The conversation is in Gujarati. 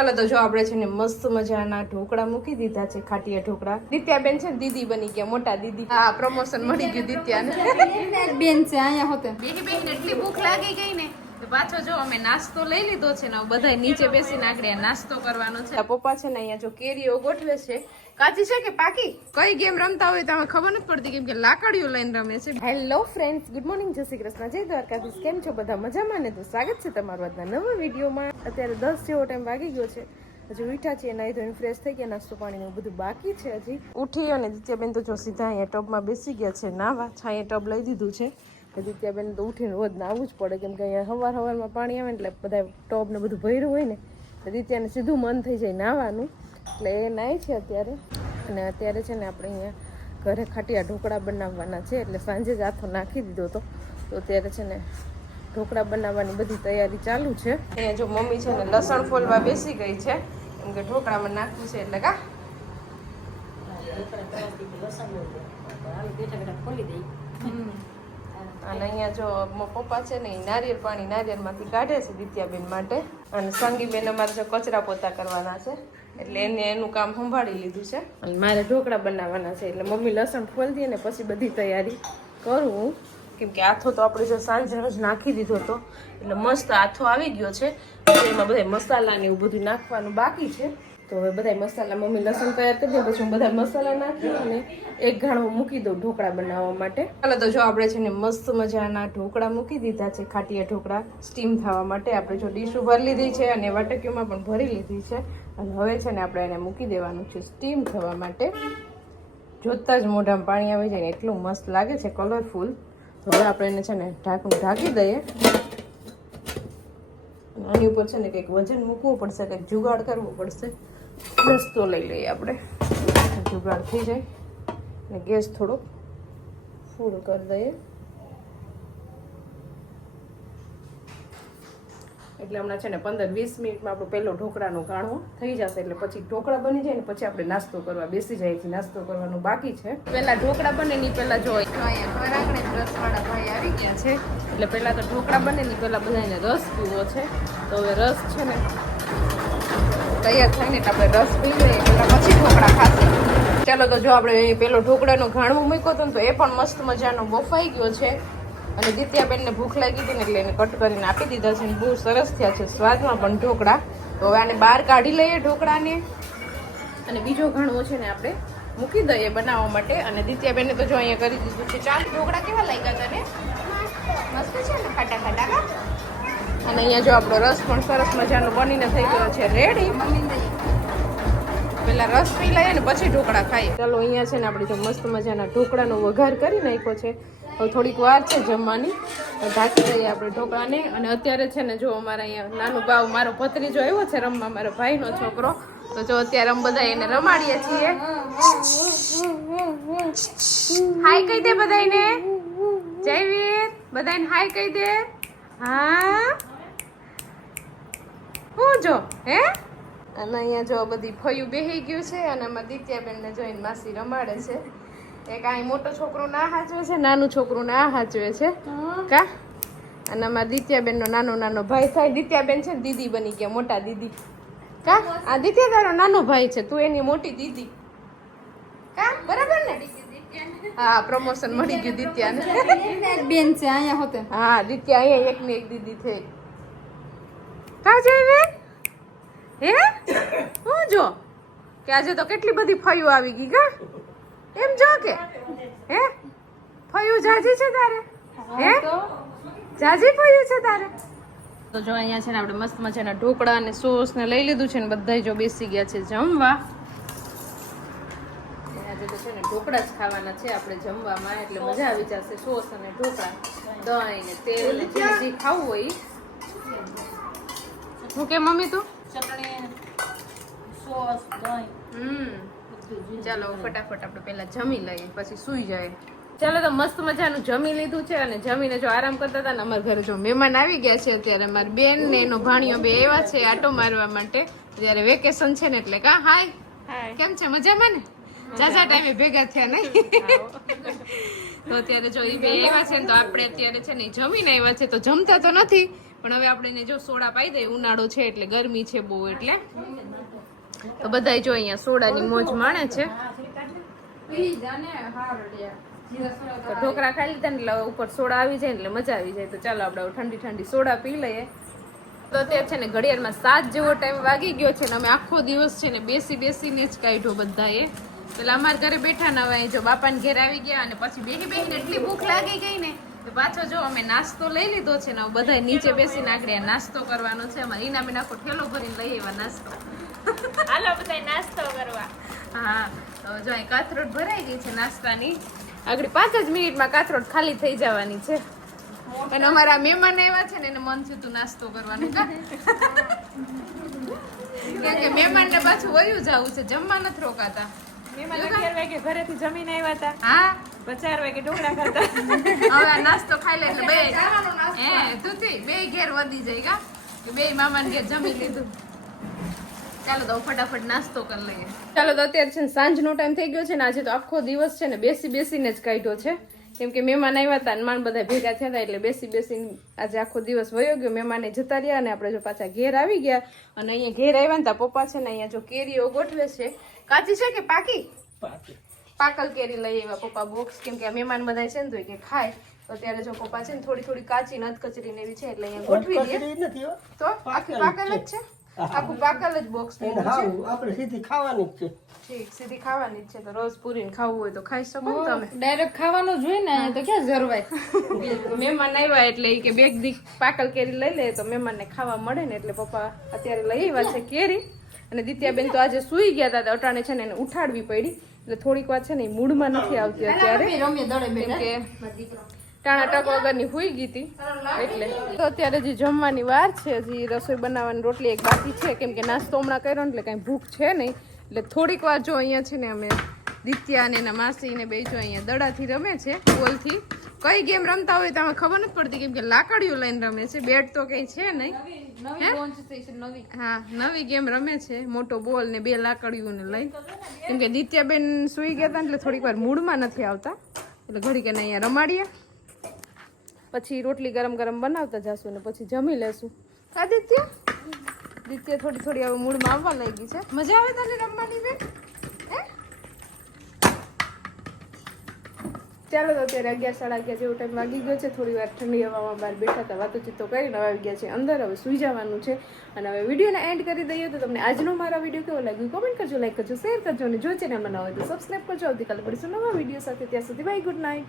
ચાલો તો જો આપણે છે ને મસ્ત મજાના ઢોકળા મૂકી દીધા છે, ખાટીયા ઢોકળા. દિત્યાબેન છે ને દીદી બની ગયા, મોટા દીદી. હા, પ્રમોશન મળી ગયું દિત્યાને. બેન છે અહીંયા હોતે. બેહી બેહીને એટલી ભૂખ લાગી ગઈ ને પાછો જો અમે નાસ્તો લઈ લીધો છે ને બધા નીચે બેસીને આગળ નાસ્તો કરવાનો છે. પપ્પા છે ને અહીંયા જો કેરીઓ ગોઠવે છે. કાચી છે કે પાકી? કઈ ગેમ રમતા હોય તો અમે ખબર નથી પડતી, કેમ કે લાકડીઓ લઈને રમે છે. હેલો ફ્રેન્ડ્સ, ગુડ મોર્નિંગ, જય શ્રી કૃષ્ણ, જય દ્વારકાધીશ. કેમ છો બધા? મજામાં ને? તો સ્વાગત છે તમારું આજના નવા વિડીયોમાં. અત્યારે 10 જેવો ટાઈમ વાગી ગયો છે. હજુ ઉઠ્યા છીએ, નાહી ધોઈને ફ્રેશ થઈ ગયા, નાસ્તો પાણી ને બધું બાકી છે હજી. ઉઠી અને દિત્યાબેન તો જો સીધા અહીંયા ટબમાં બેસી ગયા છે નાવા. છાંયે ટબ લઈ દીધું છે. દિત્યાબેન તો ઉઠીને રોજ નાવું જ પડે, કેમ કે અહીંયા સવારમાં પાણી આવે ને એટલે બધા ટબ ને બધું ભર્યું હોય ને તો દિત્યાને સીધું મન થઈ જાય નાવાનું, એટલે એ નાય છે અત્યારે. અને અત્યારે છે ને આપણે અહીંયા ઘરે ખાટીયા ઢોકળા બનાવવાના છે, એટલે સાંજે જ હાથો નાખી દીધો હતો. તો અત્યારે છે ને ઢોકળા બનાવવાની બધી તૈયારી ચાલુ છે. અહીંયા જો મમ્મી છે ને લસણ ફોલવા બેસી ગઈ છે, કેમ કે ઢોકળામાં નાખવું છે એટલે કા અને અહીંયા જો પપ્પા છે ને નારિયેળ પાણી નારિયેળમાંથી કાઢે છે દિત્યાબેન માટે. અને સંગીબેન અમારે જો કચરા પોતા કરવાના છે, એટલે એને એનું કામ સંભાળી લીધું છે. અને મારે ઢોકળા બનાવવાના છે, એટલે મમ્મી લસણ ફોલતી ને પછી બધી તૈયારી કરું, કેમ કે આથો તો આપણે જો સાંજે જ નાખી દીધો હતો, એટલે મસ્ત આથો આવી ગયો છે. એમાં બધા મસાલા ને એવું બધું નાખવાનું બાકી છે. તો હવે બધા મસાલા મમ્મી લસણ તૈયાર કરી દે, પછી હું બધા મસાલા નાખી અને એક ઘાણો મૂકી દઉં ઢોકળા બનાવવા માટે. ચાલો તો જો આપણે છે ને મસ્ત મજાના ઢોકળા મૂકી દીધા છે, ખાટીયા ઢોકળા સ્ટીમ થવા માટે. આપણે જો ડીશું ભરી લીધી છે અને વાટકીઓમાં પણ ભરી લીધી છે. અને હવે છે ને આપણે એને મૂકી દેવાનું છે સ્ટીમ થવા માટે. જોતા જ મોઢામાં પાણી આવી જાય ને એટલું મસ્ત લાગે છે, કલરફુલ. તો હવે આપણે એને છે ને ઢાંકણું ઢાંકી દઈએ. આની ઉપર છે ને કંઈક વજન મૂકવું પડશે, કંઈક જુગાડ કરવો પડશે. રસ્તો લઈ લઈએ આપણે, જુગાડ થઈ જાય. અને ગેસ થોડો ફૂલ કરી દઈએ, એટલે હમણાં છે ને 15-20 મિનિટમાં આપણો પહેલો ઢોકળાનો ગાણો થઈ જશે. એટલે પછી ઢોકળા બની જાય ને પછી આપણે નાસ્તો કરવા બેસી જાય છે. નાસ્તો કરવાનું બાકી છે. પહેલા ઢોકળા બને ની પહેલા જો અહીંયા ઘરાકણે રસવાળા ભાઈ આવી ગયા છે, એટલે પહેલા તો ઢોકળા બને ની પહેલા બધાને રસ પીવો છે. તો હવે રસ છે ને તૈયાર થાય ને એટલે આપણે રસ પી લઈએ, પેલા પછી ઢોકળા ખાશે. ચાલો તો જો આપણે પેલો ઢોકળાનો ઘાણવો મૂક્યો હતો ને તો એ પણ મસ્ત મજાનો બફાઈ ગયો છે. અને દિત્યાબેનને ભૂખ લાગી હતી ને એટલે એને કટ કરીને આપી દીધા છે. બહુ સરસ થયા છે સ્વાદમાં પણ ઢોકળા. તો હવે આને બહાર કાઢી લઈએ ઢોકળાને, અને બીજો ઘણવો છે ને આપણે મૂકી દઈએ બનાવવા માટે. અને દિત્યાબેનને તો જો અહીંયા કરી દીધું છે. ચાલ ઢોકળા કેવા લાગ્યા તને? મસ્ત છે ને, ખાટા ખાટા. અને અહીંયા જો આપણો રસ પણ સરસ મજાનો બનીને થઈ ગયો છે રેડી. પેલા રસ પી લઈએ ને પછી ઢોકળા ખાઈએ. ચાલો અહીંયા છે ને આપણે જો મસ્ત મજાના ઢોકળાનો વઘાર કરી નાખ્યો છે. હવે થોડીક વાર છે જમવાની, ઢાંકી દઈએ આપણે ઢોકળાને. અને અત્યારે છે ને જો અમારા અહીંયા નાનું બાવ મારો ભત્રીજો આવ્યો છે રમવા, મારો ભાઈનો છોકરો. તો જો અત્યારે અમે બધા એને રમાડીએ છીએ. હાય કહી દે બધાને, જયવીર બધાને હાય કહી દે. હા હું જો હે. અને અહીંયા જો બધી ફયું બેહી ગયું છે, અને આમાં દિત્યાબેનને જોઈને માસી રમાડે છે. એક અહીં મોટો છોકરો ના હાચવે છે, નાનું છોકરું ના હાચવે છે કા. અને આમાં દિત્યાબેનનો નાનો નાનો ભાઈ થાય. દિત્યાબેન છે ને દીદી બની ગયા, મોટા દીદી કા. આ દિત્યા તારો નાનો ભાઈ છે, તું એની મોટી દીદી કા, બરાબર ને? હા, પ્રમોશન મળી ગયું દિત્યાને. બેન છે અહીંયા હોતે. હા, દિત્યા અહીંયા એક ને એક દીદી થઈ. કા જયવેર હે હું જો કે આજે તો કેટલી બધી ફયું આવી ગઈ કા. એમ જો કે હે ફયું જાજી છે તારે? હે જાજી ફયું છે તારે? તો જો અહીંયા છે ને આપણે મસ્ત મજાના ઢોકળા અને સોસ ને લઈ લીધું છે ને બધા જો બેસી ગયા છે જમવા. આજે તો છે ને ઢોકળા જ ખાવાના છે આપણે જમવામાં, એટલે મજા આવી જશે. સોસ અને ઢોકળા, દહીં ને તેલ ને જે ખાવું હોય. હું કે મમ્મી તું ચટણી, સોસ, દહીં. ચાલો ફટાફટ આપણે પહેલા જમી લઈએ પછી સુઈ જાય. ચાલો તો મસ્ત મજાનું જમી લીધું છે, અને જમીને જો આરામ કરતા હતા ને અમારા ઘરે જો મહેમાન આવી ગયા છે. અત્યારે મારી બેન ને એનો ભાણિયો બે આવ્યા છે આટો મારવા માટે. ત્યારે વેકેશન છે ને એટલે કા. હાય કેમ છે? મજામાં ને? જાજા ટાઈમે ભેગા થયા નહીં. તો અત્યારે જો એ બે આવ્યા છે ને તો આપણે અત્યારે છે ને જમીને આવ્યા છે તો જમતા તો નથી પણ હવે આપણે એને જો સોડા પાઈ દઈએ ઉનાળો છે એટલે ગરમી છે બહુ એટલે તો બધાય જો અહીંયા સોડાની મોજ માણે છે તો ઢોકળા ખાઈ લીધા ને એટલે ઉપર સોડા આવી જાય ને એટલે મજા આવી જાય તો ચાલો આપણે ઠંડી ઠંડી સોડા પી લઈએ તો અત્યારે છે ને ઘડિયાળમાં 7 જેવો ટાઈમ વાગી ગયો છે ને અમે આખો દિવસ છે ને બેસીને જ કાઢ્યો બધાએ પેલા અમારા ઘરે બેઠા ને હવે જો બાપાને ઘેર આવી ગયા અને પછી બેહીને એટલી ભૂખ લાગી ગઈ ને તો પાછો જો અમે નાસ્તો લઈ લીધો છે ને બધા નીચે બેસીને આગળ નાસ્તો કરવાનો છે અમારે ઈના બેન આખો ઠેલો ભરીને લઈ આવ્યા નાસ્તો હાલો બધા નાસ્તો કરવા. હા તો જો અહીં કાથરોટ ભરાઈ ગઈ છે નાસ્તાની આગળ 5 જ મિનિટમાં કાથરોટ ખાલી થઈ જવાની છે અને અમારા મહેમાન આવ્યા છે ને એને મન થયું તું નાસ્તો કરવાનું કેમ કે મહેમાનને પાછું વયું જવું છે જમવા નથી રોકાતા મહેમાન 11 વાગે ઘરેથી જમીને આવ્યા હતા. હા 4 વાગે ઢોકળા ખાતા. હવે આ નાસ્તો ખાઈ લે એટલે બે તુંથી બે ઘેર વધી જાય કા કે બે મામાને ઘેર જમી લીધું ચાલો તો ફટાફટ નાસ્તો કરી લઈએ ચાલો તો અત્યારે છે ને સાંજનો ટાઈમ થઈ ગયો છે ને આજે તો આખો દિવસ છે ને બેસીને જ કાઢ્યો છે કેમ કે મહેમાન આવ્યા હતા માન બધા ભેગા થયા હતા એટલે બેસીને આજે આખો દિવસ વયો ગયો મહેમાને જતા રહ્યા અને આપણે જો પાછા ઘેર આવી ગયા અને અહીંયા ઘેર આવ્યા ને ત્યાં પપ્પા છે ને અહીંયા જો કેરીઓ ગોઠવે છે કાચી છે કે પાકી પાકલ કેરી લઈ આવ્યા પપ્પા બોક્સ કેમ કે મહેમાન બધા છે ને તો કે ખાય તો અત્યારે જો પપ્પા છે ને થોડી કાચી નથ કચરી ને એવી છે એટલે અહીંયા ગોઠવી દે તો આખી પાકલ જ છે આખું પાકલ જ બોક્સ આપણે સીધી ખાવાની જ છે ઠીક સીધી ખાવાની જ છે તો રોજ પૂરીને ખાવું હોય તો ખાઈ શકો ને તમે ડાયરેક્ટ ખાવાનું જોઈએ ને તો ક્યાં જરવાય મહેમાન આવ્યા એટલે ઈ કે બેગ દી પાકલ કેરી લઈ લે તો મહેમાનને ખાવા મળે ને એટલે પપ્પા અત્યારે લઈ આવ્યા છે કેરી અને દિત્યાબેન તો આજે સૂઈ ગયા હતા અટાણે છે ને એને ઉઠાડવી પડી એટલે થોડીક વાર છે ને મૂડમાં નથી આવતી અત્યારે કેમ કે ટાણા ટક વગરની હુઈ ગઈ હતી એટલે તો અત્યારે જે જમવાની વાર છે હજી રસોઈ બનાવવાની રોટલી એક બાકી છે કેમ કે નાસ્તો હમણાં કર્યો ને એટલે કાંઈ ભૂખ છે નહીં એટલે થોડીક વાર જો અહીંયા છે ને અમે દિત્યા અને એના માસી ને બે જો અહીંયા દડાથી રમે છે બોલથી કઈ ગેમ રમતા હોય તો આમાં ખબર નથી પડતી કેમ કે લાકડીઓ લઈને રમે છે બેટ તો કઈ છે નહીં હા નવી ગેમ રમે છે મોટો બોલ ને 2 લાકડીઓને લઈને કેમ કે દિત્યાબેન સુઈ ગયા હતા એટલે થોડીક વાર મૂડમાં નથી આવતા એટલે ઘડી કે અહીંયા રમાડીએ પછી રોટલી ગરમ બનાવતા જશું ને પછી જમી લેશું દિત્યા થોડી હવે મૂડમાં આવવા લાગી છે મજા આવે તને રમવાની બેન ચાલો તો અત્યારે 11 સાડા 11 જેવો ટાઈમ વાગી ગયો છે થોડી વાર ઠંડી હવામાં બહાર બેઠા હતા વાતોચીતો કરીને આવી ગયા છે અંદર હવે સુઈ જવાનું છે અને હવે વિડીયોને એન્ડ કરી દઈએ તો તમને આજનો મારા વિડીયો કેવો લાગ્યો કોમેન્ટ કરજો લાઈક કરજો શેર કરજો અને જો ચેનલમાં ન હોય તો સબસ્ક્રાઈબ કરજો આવતીકાલે મળીશું નવા વિડીયો સાથે ત્યાં સુધી બાય ગુડ નાઇટ